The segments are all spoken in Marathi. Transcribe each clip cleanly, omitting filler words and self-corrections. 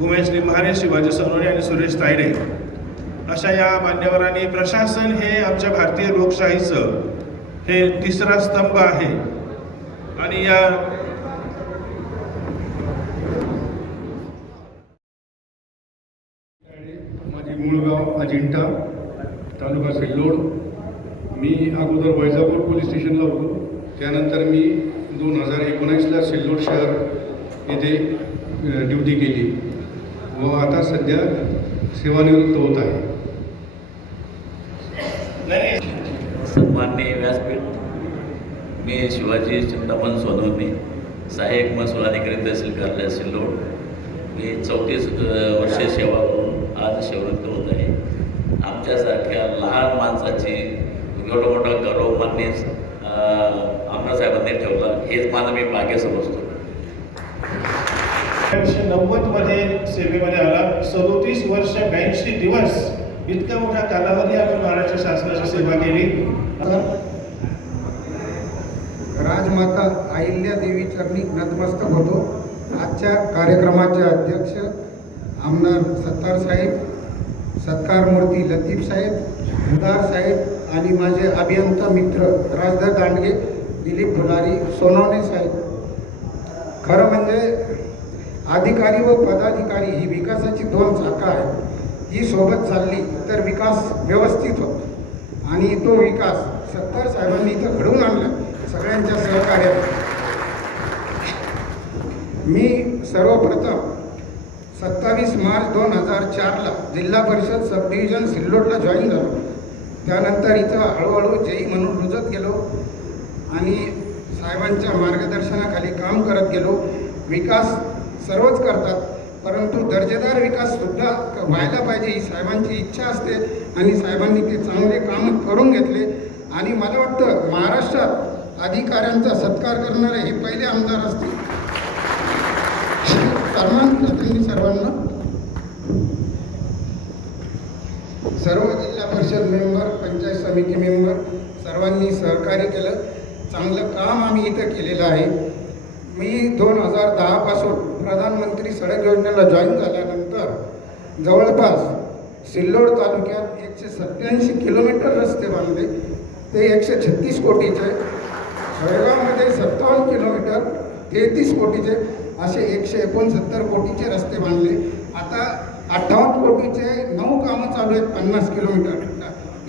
उमेश लिम्हारे, शिवाजी सोनवणे आणि सुरेश तायडे अशा या मान्यवरांनी प्रशासन हे आमच्या भारतीय लोकशाहीचं हे तिसरा स्तंभ आहे आणि या माझे मूळ गाव अजिंठा, तालुका सिल्लोड. मी अगोदर वैजापूर पोलीस स्टेशनला होतो. त्यानंतर मी 2019ला सिल्लोड शहर येथे ड्युटी केली व आता सध्या सेवानिवृत्त होत आहे. सन्माननीय व्यासपीठ, मी शिवाजी चिंतामण सोनवणे, सहाय्यक महसूल अधिकारी तहसील कार्यालय सिल्लोड. मी 34 वर्षे सेवा करून आज सेवानिवृत्त होत आहे. आमच्यासारख्या लहान माणसाची एवढं मोठं गौरव मान्य आमदार साहेबांनी ठेवला, हेच माझं मी भाग्य समजतो. 1990 मध्ये सेवेमध्ये आला. 37 वर्ष 82 दिवस इतका मोठा कालावधी आपण महाराष्ट्र शासनाची सेवा केली. राजमाता अहिल्या देवी चरणी नतमस्तक होतो. आजच्या कार्यक्रमाचे अध्यक्ष आमदार सत्तार साहेब, सत्कारमूर्ती लतीफ साहेब, उदार साहेब आणि माझे अभियंता मित्र राजधर दांडगे, दिलीप फुलारी, सोनवणे साहेब. खरं म्हणजे अधिकारी व पदाधिकारी ही विकासाची दोन चाकं आहेत. ही सोबत चालली तर विकास व्यवस्थित होतो आणि तो विकास सत्तार साहेबांनी इथं घडवून आणला सगळ्यांच्या सहकार्याने. मी सर्वप्रथम 27 मार्च 2004ला जिल्हा परिषद सब डिव्हिजन सिल्लोडला जॉईन झालो. त्यानंतर इथं हळूहळू जेई म्हणून रुजत गेलो आणि साहेबांच्या मार्गदर्शनाखाली काम करत गेलो. विकास सर्वच करतात, परंतु दर्जेदार विकाससुद्धा व्हायला पाहिजे ही साहेबांची इच्छा असते आणि साहेबांनी ते चांगले काम करून घेतले. आणि मला वाटतं महाराष्ट्रात अधिकाऱ्यांचा सत्कार करणारे हे पहिले आमदार असतील. सन्मान केला त्यांनी सर्वांना. सर्व जिल्हा परिषद मेंबर, पंचायत समिती मेंबर सर्वांनी सहकार्य केलं. चांगलं काम आम्ही इथं केलेलं आहे. मी 2010 पासून प्रधानमंत्री सडक योजनेला जॉईन झाल्यानंतर जवळपास सिल्लोड तालुक्यात 187 किलोमीटर रस्ते बांधले, ते 136 कोटीचे. जळगावमध्ये 57 किलोमीटर 33 कोटीचे, असे 169 कोटीचे रस्ते बांधले. आता 58 कोटीचे 9 कामं चालू आहेत 50 किलोमीटर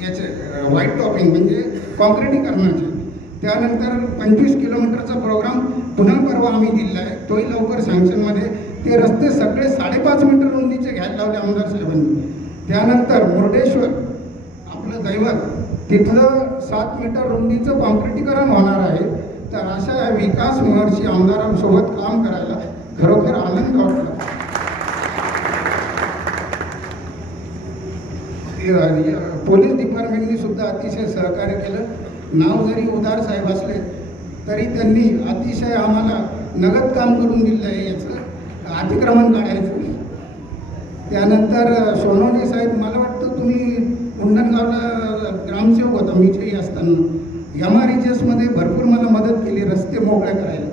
याचे व्हाईट टॉपिंग म्हणजे कॉन्क्रिटीकरणाचे. त्यानंतर 25 किलोमीटरचा प्रोग्राम पुन्हा परवा आम्ही दिलेला आहे, तोही लवकर सँक्शनमध्ये. ते रस्ते सगळे 5.5 मीटर रुंदीचे घ्यायला लावले आमदार साहेबांनी. त्यानंतर मुर्डेश्वर आपलं दैवत, तिथलं 7 मीटर रुंदीचं कॉन्क्रिटीकरण होणार आहे. तर अशा विकास महर्षी आमदारांसोबत काम करायला खरोखर आनंद वाटला. पोलीस डिपार्टमेंटनी सुद्धा अतिशय सहकार्य केलं. नाव जरी उदार साहेब असले तरी त्यांनी अतिशय आम्हाला नगद काम करून दिलं आहे, याचं अतिक्रमण काढायचं. त्यानंतर सोनवणे साहेब, मला वाटतं तुम्ही उंडणगावला ग्रामसेवक होता मी जेही असताना. MRHSमध्ये भरपूर मला मदत केली रस्ते मोकळे करायला.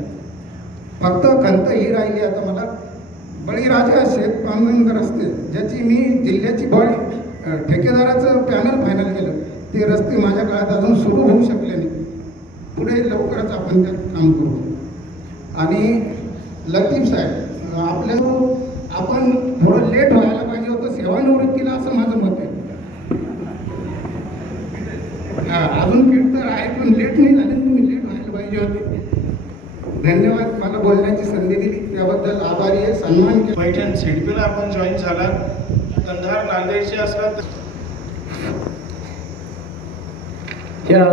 फक्त खंत ही राहिली आता मला, बळीराजा शेत पांगण रस्ते, ज्याची मी जिल्ह्याची ठेकेदाराचं पॅनल फायनल केलं. ते रस्ते माझ्या काळात अजून सुरू होऊ शकले नाही. पुढे लवकरच आपण त्यात काम करू. आणि लतीफ साहेब, आपण थोडं लेट व्हायला पाहिजे होतं सेवानिवृत्तीला, असं माझं मत आहे. अजून फिट तर आहे, पण लेट नाही झाले, तुम्ही लेट व्हायला पाहिजे होते. धन्यवाद. मला बोलण्याची संधी दिली त्याबद्दल आभारी आहे. सन्मान केला. पैठण सिडपीला आपण जॉईन झाला. कंधार नांदेडचे असतात. या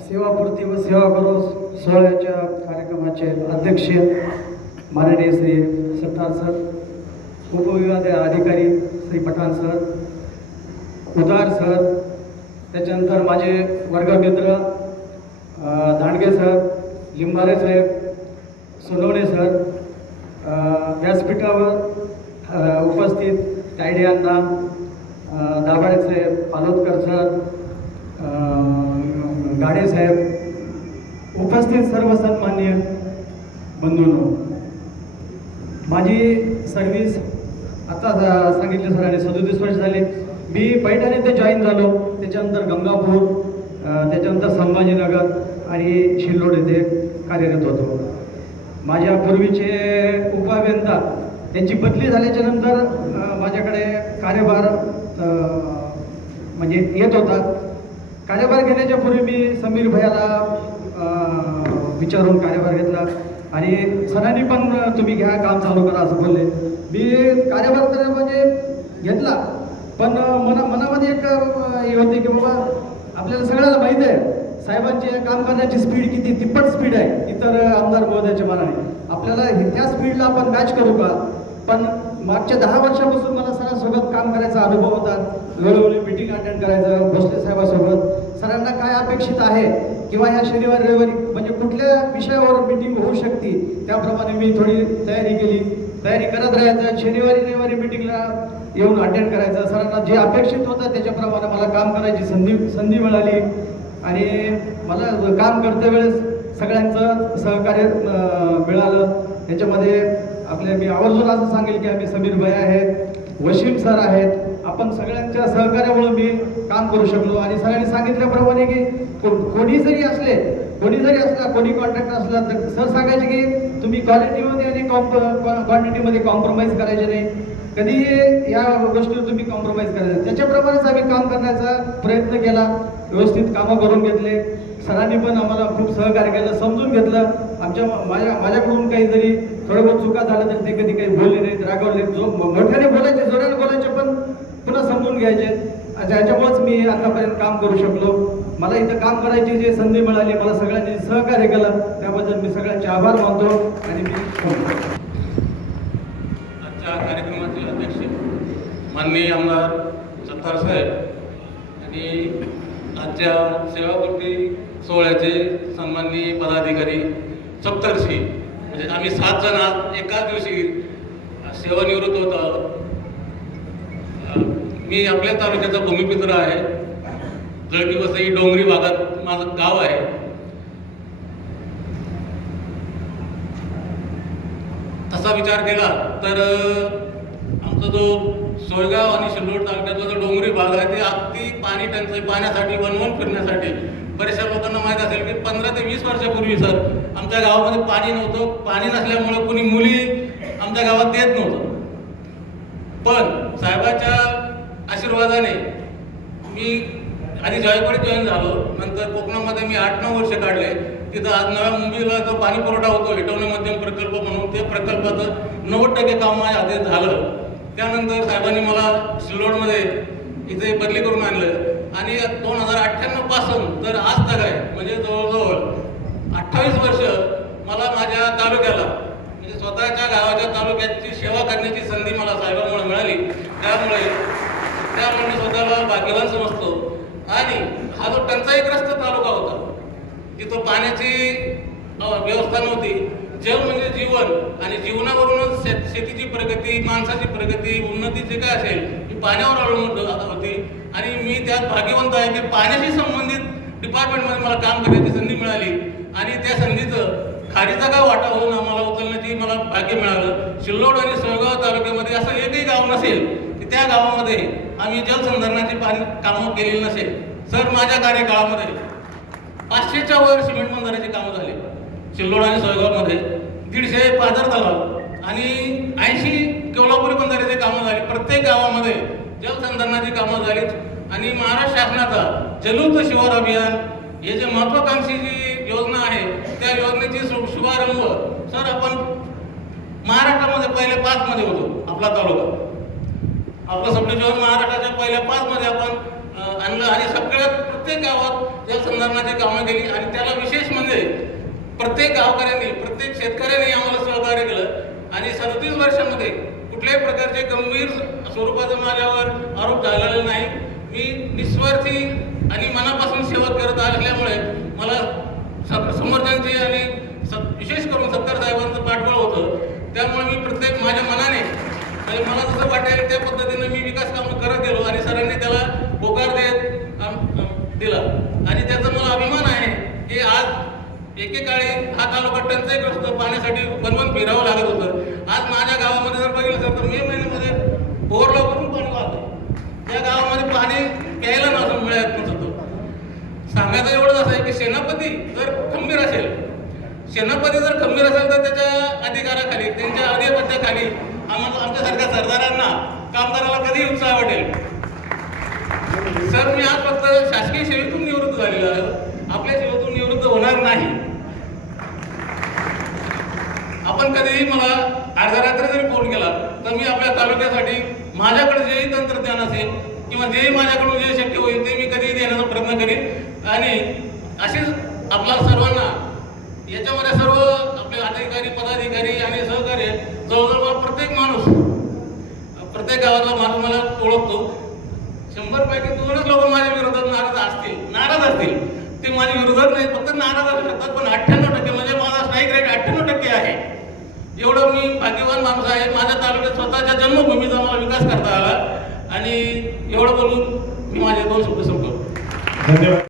सेवापूर्ती व सेवा करो सोहळ्याच्या कार्यक्रमाचे अध्यक्ष माननीय श्री सत्तार सर, उपविभागीय अधिकारी श्री पठाण सर, उदार सर, त्याच्यानंतर माझे वर्गमित्र दांडगे सर, लिंबारे साहेब, सोनवणे सर, व्यासपीठावर उपस्थित तायडे अण्णा, दाभाडे साहेब, पालोदकर सर, गाडे साहेब, उपस्थित सर्व सन्माननीय बंधूंनो, माझी सर्व्हिस आता सांगितलं सरांनी 37 वर्ष झाले. मी पैठण येथे जॉईन झालो, त्याच्यानंतर गंगापूर, त्याच्यानंतर संभाजीनगर आणि शिल्लोड येथे कार्यरत होतो. माझ्या पूर्वीचे उपअभियंता त्यांची बदली झाल्याच्या नंतर माझ्याकडे कार्यभार म्हणजे येत होता. कार्यभार घेण्याच्या पूर्वी मी समीर भैयाला विचारून कार्यभार घेतला आणि सरांनी पण तुम्ही घ्या, काम चालू करा असं बोलले. मी कार्यभार तर म्हणजे घेतला, पण मनामध्ये एक हे होते की बाबा आपल्याला सगळ्याला माहीत आहे साहेबांचे काम करण्याची स्पीड किती तिप्पट स्पीड आहे इतर आमदार महोदयाच्या मनाने. आपल्याला त्या स्पीडला आपण मॅच करू का? पण मागच्या 10 वर्षापासून मला सरांसोबत काम करायचा अनुभव होता. वेळोवेळी मिटिंग अटेंड करायचं भोसले साहेबांसोबत. सरांना काय अपेक्षित आहे किंवा ह्या शनिवार रविवारी म्हणजे कुठल्या विषयावर मिटिंग होऊ शकते त्याप्रमाणे मी थोडी तयारी केली. तयारी करत राहायचं, शनिवारी रविवारी मिटिंगला येऊन अटेंड करायचं. सरांना जे अपेक्षित होतं त्याच्याप्रमाणे मला काम करायची संधी मिळाली आणि मला काम करते वेळेस सगळ्यांचं सहकार्य मिळालं. याच्यामध्ये आपले मी आवर्जून असं सांगेल की आम्ही समीर भाई आहेत, वशीम सर आहेत, आपण सगळ्यांच्या सहकार्यामुळे मी काम करू शकलो. आणि सरांनी सांगितल्याप्रमाणे की कोणी जरी असला कोणी कॉन्ट्रॅक्टर असला तर सर सांगायचे की तुम्ही क्वालिटीमध्ये आणि क्वांटिटीमध्ये कॉम्प्रोमाइज करायचे नाही, कधी या गोष्टीवर तुम्ही कॉम्प्रोमाइज करायचं. त्याच्याप्रमाणेच आम्ही काम करण्याचा प्रयत्न केला, व्यवस्थित कामं करून घेतले. सरांनी पण आम्हाला खूप सहकार्य केलं, समजून घेतलं. माझ्याकडून काही जरी थोडं बहुत चुका झाल्या तर ते कधी काही बोलले नाहीत, रागवले. मोठ्याने बोलायचे, जोराने बोलायचे, पण पुन्हा समजून घ्यायचे. याच्यामुळेच मी आतापर्यंत काम करू शकलो. मला इथं काम करायची जी संधी मिळाली, मला सगळ्यांनी सहकार्य केलं, त्याबद्दल मी सगळ्यांचे आभार मानतो. आणि मी आजच्या कार्यक्रमाचे अध्यक्ष माननीय आमदार सत्तार साहेब आणि आजच्या सेवापूर्ती सोहळ्याचे सन्माननीय पदाधिकारी सप्तर्षी, म्हणजे आम्ही 7 जण आज एकाच दिवशी सेवानिवृत्त होत आहोत. मी आपल्या तालुक्याचा भूमिपुत्र आहे. जळकी वसई डोंगरी भागात माझं गाव आहे. तसा विचार केला तर आमचा जो सोयगाव आणि शिल्लोड तालुक्याचा जो डोंगरी भाग आहे ते अगदी पाणी टंचाई, पाण्यासाठी वनवन फिरण्यासाठी. बऱ्याचशा लोकांना माहीत असेल की 15 ते 20 वर्षापूर्वी सर आमच्या गावामध्ये पाणी नव्हतं. पाणी नसल्यामुळे कोणी मुली आमच्या गावात येत नव्हतं. पण साहेबाच्या आशीर्वादाने मी आधी जॉयकडे जॉईन झालो, नंतर कोकणामध्ये मी 8-9 वर्ष काढले. तिथं आज नव्या मुंबईला जो पाणी पुरवठा होतो हेटवणे मध्यम प्रकल्प म्हणून, ते प्रकल्पाचं 90% काम माझ्या हाती झालं. त्यानंतर साहेबांनी मला सिल्लोडमध्ये इथे बदली करून आणलं आणि 2098 पासून तर आज तक आहे म्हणजे जवळजवळ 28 वर्ष मला माझ्या तालुक्याला म्हणजे स्वतःच्या गावाच्या तालुक्याची सेवा करण्याची संधी मला साहेबांमुळे मिळाली. त्यामुळे मी स्वतःला भाग्यवान समजतो. आणि हा जो टंचाईग्रस्त तालुका होता, तिथं पाण्याची व्यवस्था नव्हती. जल म्हणजे जीवन आणि जीवनावरूनच शेतीची प्रगती, माणसाची प्रगती, उन्नती जे काय असेल ही पाण्यावर अवलंबून होती. आणि मी त्यात भाग्यवंत आहे की पाण्याशी संबंधित डिपार्टमेंटमध्ये मला काम करण्याची संधी मिळाली आणि त्या संधीचं खारीचा गाव वाटा होऊन आम्हाला उचलण्याची मला भाग्य मिळालं. शिल्लोड आणि सोयगाव तालुक्यामध्ये असं एकही गाव नसेल की त्या गावामध्ये आम्ही जलसंधारणाची कामं केलेली नसेल. सर माझ्या कार्यकाळामध्ये 500च्या वर सिमेंट बंधाऱ्याची कामं झाली. शिल्लोड आणि सोयगावमध्ये 150 पाझर तलाव आणि 80 कोल्हापुरी बंधाऱ्याची कामं झाली. प्रत्येक गावामध्ये जलसंधारणाची कामं झाली. आणि महाराष्ट्र शासनाचा जलयुक्त शिवार अभियान हे जे महत्वाकांक्षी जी योजना आहे त्या योजनेची शुभारंभ सर आपण महाराष्ट्रामध्ये पहिल्या 5 मध्ये होतो. आपला तालुका आपलं सब डिव्हिजन महाराष्ट्राच्या पहिल्या 5 मध्ये आपण आणलं आणि सगळ्यात प्रत्येक गावात जलसंधारणाची कामं केली. आणि त्याला विशेष म्हणजे प्रत्येक गावकऱ्यांनी, प्रत्येक शेतकऱ्यांनी आम्हाला सहकार्य केलं. आणि 37 वर्षामध्ये कुठल्याही प्रकारचे गंभीर स्वरूपाचा माझ्यावर आरोप झालेला नाही. मी निस्वार्थी आणि मनापासून सेवा करत असल्यामुळे मला समर्थांची आणि विशेष करून सत्तार साहेबांचं पाठबळ होतं. त्यामुळे मी प्रत्येक माझ्या मनाने म्हणजे मला जसं वाटेल त्या पद्धतीने मी विकास कामं करत गेलो आणि सरांनी त्याला होकार देत दिला. आणि त्याचा मला अभिमान आहे की आज एकेकाळी हा तालुका टंचाईग्रस्त पाण्यासाठी बनवून फिरावं लागत होतं. आज माझ्या गावामध्ये जर बघितलं तर मे महिन्यामध्ये बोरला करून पाणी वाहतं. त्या गावामध्ये पाणी प्यायला नसून मिळत नसतं. सांगायचं एवढंच असं आहे की सेनापती जर खंबीर असेल, सेनापती जर खंबीर असेल तर त्याच्या अधिकाराखाली, त्यांच्या अधिपत्याखाली आमच्यासारख्या सरदारांना, कामगाराला कधी उत्साह वाटेल. सर, मी आज फक्त शासकीय सेवेतून निवृत्त झालेलो आहे, आपल्या सेवेतून निवृत्त होणार नाही. आपण कधीही मला अर्ध्या रात्री जरी फोन केला तर मी आपल्या तालुक्यासाठी माझ्याकडे जेही तंत्रज्ञान असेल किंवा जे माझ्याकडून जे शक्य होईल ते मी कधीही देण्याचा प्रयत्न करीन. आणि असेच आपल्या सर्वांना याच्यामध्ये सर्व आपले अधिकारी, पदाधिकारी आणि सहकारी जवळजवळ प्रत्येक माणूस, प्रत्येक गावातला माणूस मला ओळखतो. 100 पैकी 2च लोक माझ्या विरोधात नाराज असतील. ते माझ्या विरोधात नाही, फक्त नाराज असू शकतात. पण 98% म्हणजे माझा स्ट्राईक रेट 98% आहे. एवढं मी भाग्यवान माणूस आहे. माझ्या तालुक्यात स्वतःच्या जन्मभूमीचा मला विकास करता आला. आणि एवढं बोलून मी माझे 2 शब्द संपवतो. धन्यवाद.